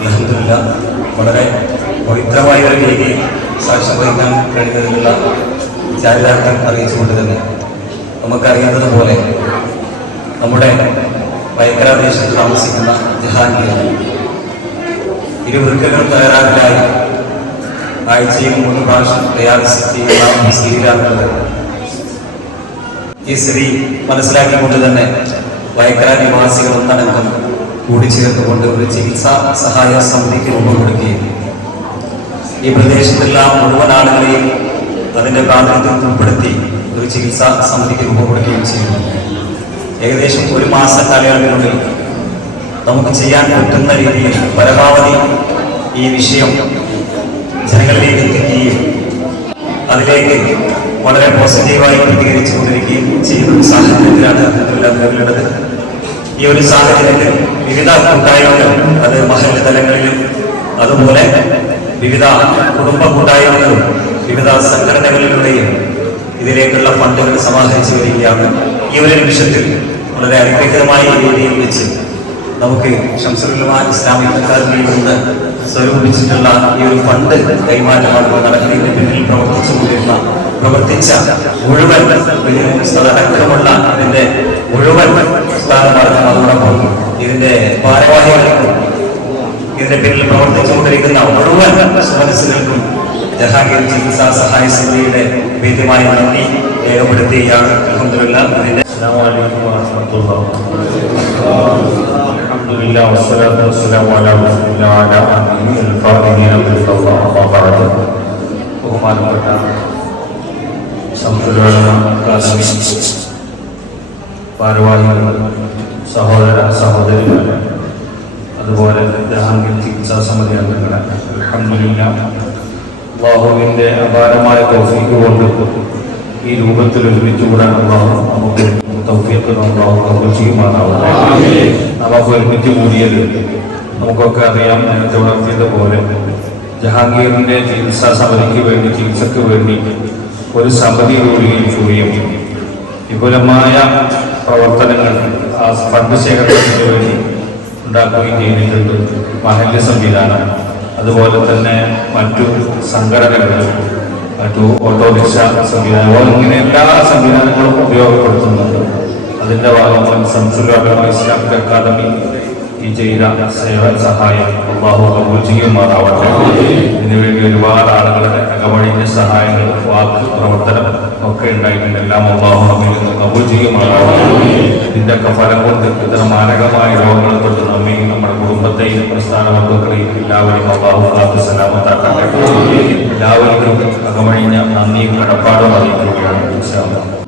അൽഹംദുലില്ലാഹ് വളരെ പവിത്രമായ ഒരു രീതിയിൽ സാക്ഷ്യം വഹിക്കാൻ കഴിയുന്നതിനുള്ള ചാരിതാർത്ഥ്യം അറിയിച്ചുകൊണ്ട് തന്നെ നമുക്കറിയുന്നതുപോലെ നമ്മുടെ വയക്കര ദേശത്ത് താമസിക്കുന്ന ജഹാംഗീർ ഇരുവൃക്കകളും തയ്യാറാക്കലായി ആഴ്ചയിൽ 3 പ്രാവശ്യം ചെയ്യുന്ന സീരിയലാണുള്ളത്. ഈ സ്ഥിതി മനസ്സിലാക്കിക്കൊണ്ട് തന്നെ വയക്കര നിവാസികൾ ഒന്നടങ്കം കൂടിച്ചേർത്തുകൊണ്ട് ഒരു ചികിത്സാ സഹായ സമിതിക്ക് രൂപം കൊടുക്കുകയും ഈ പ്രദേശത്തുള്ള മുഴുവൻ ആളുകളെയും അതിൻ്റെ പ്രാതിനിധ്യം ഉൾപ്പെടുത്തി ഒരു ചികിത്സാ സമിതിക്ക് രൂപം കൊടുക്കുകയും ചെയ്യുന്നു. ഏകദേശം 1 മാസ കാലയളവിനുള്ളിൽ നമുക്ക് ചെയ്യാൻ പറ്റുന്ന രീതിയിൽ പരമാവധി ഈ വിഷയം ജനങ്ങളിലേക്ക് എത്തിക്കുകയും അതിലേക്ക് വളരെ പോസിറ്റീവായി പ്രതികരിച്ചു കൊണ്ടിരിക്കുകയും ചെയ്യുന്ന ഒരു സാഹചര്യത്തിലാണ് നിലവിലുള്ളത്. ഈ ഒരു സാഹചര്യത്തിൽ വിവിധ കൂട്ടായ്മകൾ, അത് മഹല്ല തലങ്ങളിലും അതുപോലെ വിവിധ കുടുംബ കൂട്ടായ്മകളും വിവിധ സംഘടനകളിലൂടെയും ഇതിലേക്കുള്ള ഫണ്ടുകൾ സമാഹരിച്ചു വരികയാണ്. ഈ ഒരു നിമിഷത്തിൽ വളരെ അനുഗ്രഹീതമായ രീതിയിൽ വെച്ച് നമുക്ക് ശംസുൽ ഉലമാ ഇസ്ലാമിക് അക്കാദമിയിൽ നിന്ന് സ്വരൂപിച്ചിട്ടുള്ള ഈ ഒരു ഫണ്ട് കൈമാറ്റമാണ് നടക്കുന്നതിന് പിന്നിൽ പ്രവർത്തിച്ച മുഴുവൻ അതടക്കമുള്ള ഇതിന്റെ മുഴുവൻ സ്ഥാനമാർക്കും അതോടൊപ്പം ഇതിന്റെ ഭാരവാഹികൾക്കും ഇതിന്റെ പിന്നിൽ പ്രവർത്തിച്ചുകൊണ്ടിരിക്കുന്ന മുഴുവൻ മനസ്സുകൾക്കും ജഹാംഗീർ ചികിത്സാ സഹായ സമിതിയുടെ വേദ്യമായ നന്ദി രേഖപ്പെടുത്തുകയാണ്. അൽഹംദുലില്ലാഹ്. അസ്സലാമു അലൈക്കും വറഹ്മത്തുള്ളാഹി. അൽഹംദുലില്ലാഹ് വസ്സലാത്തു വസ്സലാമു അലാ റസൂലില്ലാഹി വഅലാ ആലിഹി വൽ-ഫാദിലീന ബിൽ-ഖല്ലാഹ് അമ്മാ ബഅദ്. ബഹുമാനപ്പെട്ട ശംസുൽ ഉലമാ അക്കാദമി ഭാരവാഹികൾ, സഹോദര സഹോദരിമാരെ, അതുപോലെ ജഹാംഗീർ ചികിത്സാ സമിതി അംഗങ്ങളെ, അൽഹംദുലില്ലാഹ് അല്ലാഹുവിൻ്റെ അപാരമായ തൗഫീഖ് കൊണ്ട് ഈ രൂപത്തിൽ ഒരുമിച്ചുകൂടാൻ അല്ലാഹു നമുക്ക് തൗഫീഖ് ചെയ്യുമാറാവട്ടെ. നമുക്ക് ഒരുമിച്ച് കൂടിയത് നമുക്കൊക്കെ അറിയാം, നേരത്തെ ഉണർത്തിയതുപോലെ ജഹാംഗീറിൻ്റെ ചികിത്സാ സമിതിക്ക് വേണ്ടി, ചികിത്സയ്ക്ക് വേണ്ടി ഒരു സമിതി രൂപീകരിക്കുകയും വിപുലമായ പ്രവർത്തനങ്ങൾ ആ ഫണ്ട് ശേഖരണത്തിന് വേണ്ടി ഉണ്ടാക്കുകയും ചെയ്തിട്ടുണ്ട്. മഹല്ല് സംവിധാനം, അതുപോലെ തന്നെ മറ്റു സംഘടനകൾ, മറ്റു ഓട്ടോറിക്ഷ സംവിധാനങ്ങൾ, ഇങ്ങനെ എല്ലാ സംവിധാനങ്ങളും ഉപയോഗപ്പെടുത്തുന്നുണ്ട്. അതിൻ്റെ ഭാഗമായി ശംസുൽ ഉലമാ ഇസ്ലാമിക് അക്കാദമി ഈ ചെയ്ത സേവന സഹായം അല്ലാഹു കബൂൽ ചെയ്യുമാറാവട്ടെ. ഇതിനുവേണ്ടി ഒരുപാട് ആളുകളുടെ അകമഴിഞ്ഞ സഹായങ്ങൾ, വാക്ക്, പ്രവർത്തനം ഒക്കെ ഉണ്ടായിട്ടുണ്ട്. എല്ലാം അല്ലാഹു നമ്മിൽ നിന്ന് കബൂൽ ചെയ്യുമാറാവട്ടെ. ഇതിൻ്റെ ഒക്കെ ഫലം കൊണ്ട് ഇത്തരം മാരകമായ രോഗങ്ങളെ തൊട്ട് നമ്മയും നമ്മുടെ കുടുംബത്തെയും പ്രസ്ഥാനമക്കളെയും എല്ലാവരെയും അല്ലാഹു കാത്ത് സലാമത്താക്കട്ടെ. എല്ലാവർക്കും അകമഴിഞ്ഞ നന്ദിയും കടപ്പാടും അറിയിക്കുകയാണ്. ഇൻഷാ അല്ലാഹ്.